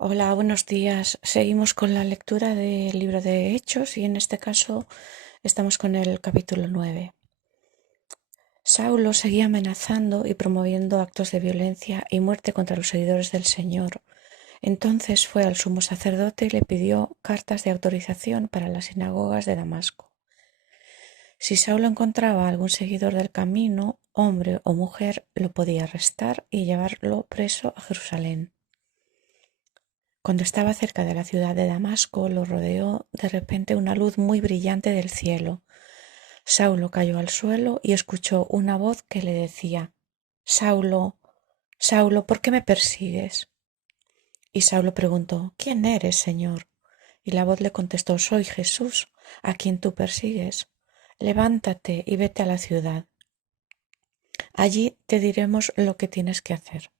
Hola, buenos días. Seguimos con la lectura del libro de Hechos y en este caso estamos con el capítulo 9. Saulo seguía amenazando y promoviendo actos de violencia y muerte contra los seguidores del Señor. Entonces fue al sumo sacerdote y le pidió cartas de autorización para las sinagogas de Damasco. Si Saulo encontraba a algún seguidor del camino, hombre o mujer, lo podía arrestar y llevarlo preso a Jerusalén. Cuando estaba cerca de la ciudad de Damasco, lo rodeó de repente una luz muy brillante del cielo. Saulo cayó al suelo y escuchó una voz que le decía: Saulo, Saulo, ¿por qué me persigues? Y Saulo preguntó: ¿Quién eres, Señor? Y la voz le contestó: Soy Jesús, a quien tú persigues. Levántate y vete a la ciudad. Allí te diremos lo que tienes que hacer.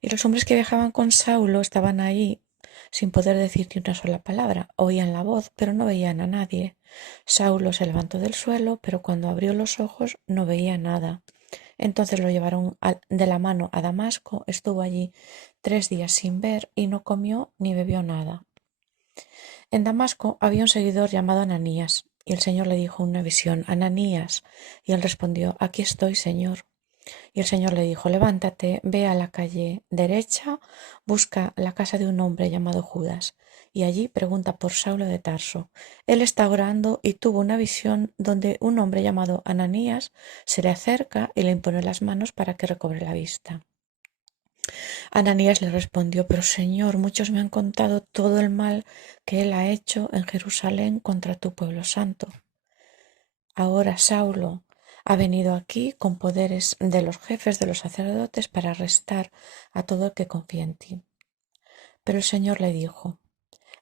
Y los hombres que viajaban con Saulo estaban ahí sin poder decir ni una sola palabra. Oían la voz, pero no veían a nadie. Saulo se levantó del suelo, pero cuando abrió los ojos no veía nada. Entonces lo llevaron de la mano a Damasco. Estuvo allí 3 días sin ver y no comió ni bebió nada. En Damasco había un seguidor llamado Ananías, y el Señor le dijo en una visión: Ananías. Y él respondió: Aquí estoy, Señor. Y el Señor le dijo: Levántate, ve a la calle derecha, busca la casa de un hombre llamado Judas, y allí pregunta por Saulo de Tarso. Él está orando y tuvo una visión donde un hombre llamado Ananías se le acerca y le impone las manos para que recobre la vista. Ananías le respondió: Pero Señor, muchos me han contado todo el mal que él ha hecho en Jerusalén contra tu pueblo santo. Ahora Saulo ha venido aquí con poderes de los jefes de los sacerdotes para arrestar a todo el que confía en ti. Pero el Señor le dijo: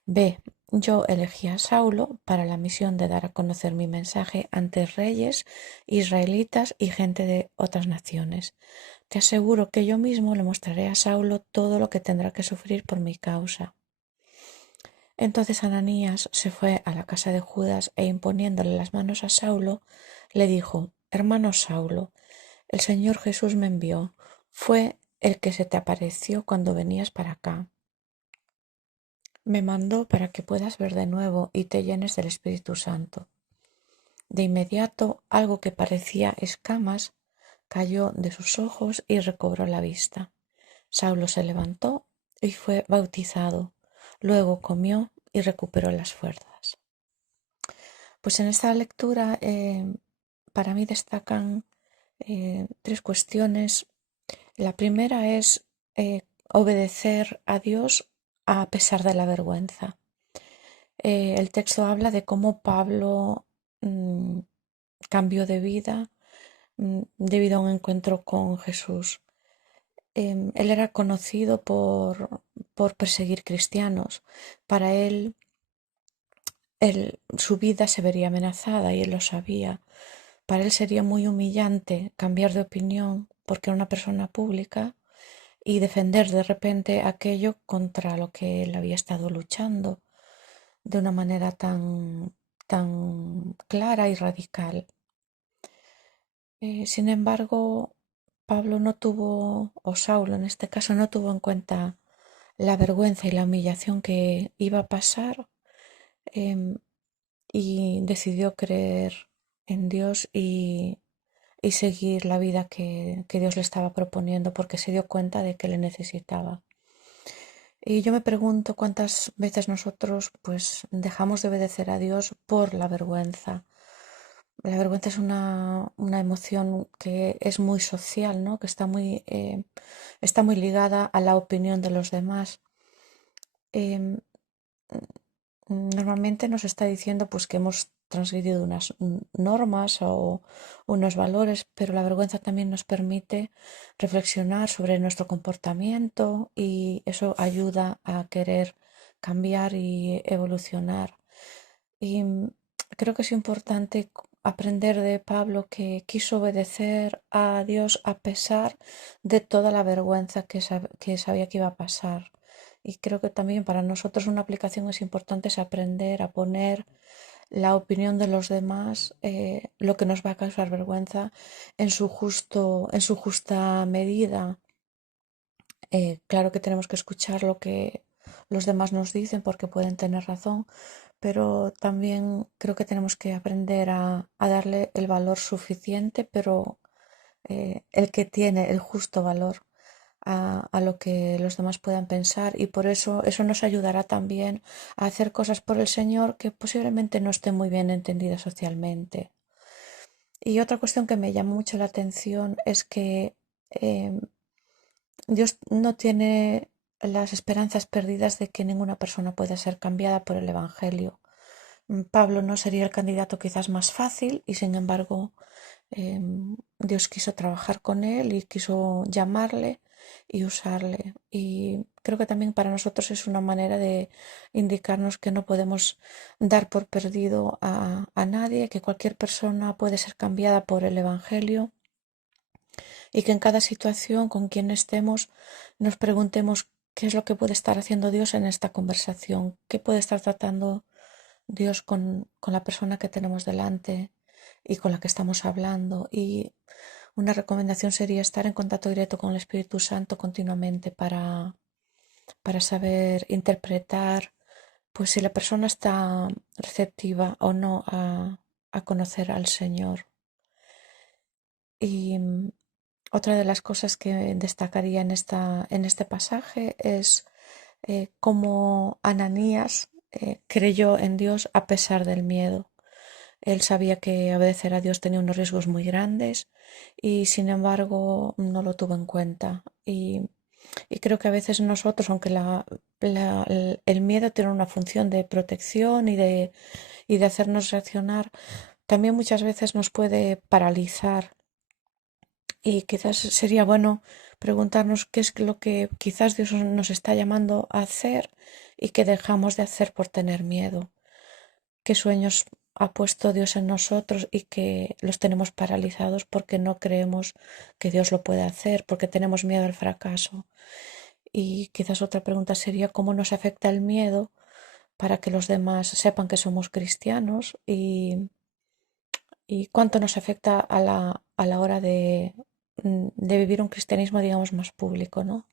Ve, yo elegí a Saulo para la misión de dar a conocer mi mensaje ante reyes, israelitas y gente de otras naciones. Te aseguro que yo mismo le mostraré a Saulo todo lo que tendrá que sufrir por mi causa. Entonces Ananías se fue a la casa de Judas e imponiéndole las manos a Saulo, le dijo: Hermano Saulo, el Señor Jesús me envió. Fue el que se te apareció cuando venías para acá. Me mandó para que puedas ver de nuevo y te llenes del Espíritu Santo. De inmediato, algo que parecía escamas cayó de sus ojos y recobró la vista. Saulo se levantó y fue bautizado. Luego comió y recuperó las fuerzas. Pues en esta lectura para mí destacan tres cuestiones. La primera es obedecer a Dios a pesar de la vergüenza. El texto habla de cómo Pablo mm, cambió de vida debido a un encuentro con Jesús. Él era conocido por perseguir cristianos. Para su vida se vería amenazada y él lo sabía. Para él sería muy humillante cambiar de opinión porque era una persona pública y defender de repente aquello contra lo que él había estado luchando de una manera tan clara y radical. Sin embargo, Pablo no tuvo, o Saulo en este caso, no tuvo en cuenta la vergüenza y la humillación que iba a pasar, em, y decidió creer en Dios y seguir la vida que Dios le estaba proponiendo porque se dio cuenta de que le necesitaba. Y yo me pregunto cuántas veces nosotros pues dejamos de obedecer a Dios por la vergüenza. La vergüenza es una emoción que es muy social, ¿no? Que está muy ligada a la opinión de los demás. Em, Normalmente nos está diciendo pues que hemos transgredido unas normas o unos valores, pero la vergüenza también nos permite reflexionar sobre nuestro comportamiento y eso ayuda a querer cambiar y evolucionar. Y creo que es importante aprender de Pablo que quiso obedecer a Dios a pesar de toda la vergüenza que sabía que iba a pasar. Y creo que también para nosotros una aplicación es importante es aprender a poner la opinión de los demás, lo que nos va a causar vergüenza, en su justa medida. Claro que tenemos que escuchar los demás nos dicen porque pueden tener razón, pero también creo que tenemos que aprender a darle el valor suficiente, pero el que tiene el justo valor a lo que los demás puedan pensar, y por eso nos ayudará también a hacer cosas por el Señor que posiblemente no estén muy bien entendidas socialmente. Y otra cuestión que me llama mucho la atención es que em, Dios no tiene las esperanzas perdidas de que ninguna persona pueda ser cambiada por el Evangelio. Pablo no sería el candidato quizás más fácil, y sin embargo Dios quiso trabajar con él y quiso llamarle y usarle. Y creo que también para nosotros es una manera de indicarnos que no podemos dar por perdido a nadie, que cualquier persona puede ser cambiada por el Evangelio, y que en cada situación con quien estemos nos preguntemos qué es lo que puede estar haciendo Dios en esta conversación, qué puede estar tratando Dios con la persona que tenemos delante y con la que estamos hablando. Y una recomendación sería estar en contacto directo con el Espíritu Santo continuamente para saber interpretar, pues, si la persona está receptiva o no a conocer al Señor. Y otra de las cosas que destacaría en este pasaje es cómo Ananías creyó en Dios a pesar del miedo. Él sabía que obedecer a Dios tenía unos riesgos muy grandes, y sin embargo no lo tuvo en cuenta. Y creo que a veces nosotros, aunque el miedo tiene una función de protección y de hacernos reaccionar, también muchas veces nos puede paralizar, y quizás sería bueno preguntarnos qué es lo que quizás Dios nos está llamando a hacer y que dejamos de hacer por tener miedo. ¿Qué sueños ha puesto Dios en nosotros y que los tenemos paralizados porque no creemos que Dios lo puede hacer, porque tenemos miedo al fracaso? Y quizás otra pregunta sería cómo nos afecta el miedo para que los demás sepan que somos cristianos, y cuánto nos afecta a la hora de vivir un cristianismo, digamos, más público, ¿no?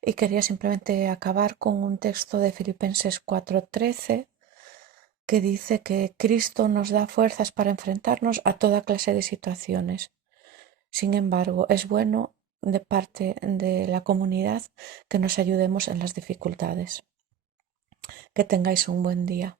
Y quería simplemente acabar con un texto de Filipenses 4:13 que dice que Cristo nos da fuerzas para enfrentarnos a toda clase de situaciones. Sin embargo, es bueno de parte de la comunidad que nos ayudemos en las dificultades. Que tengáis un buen día.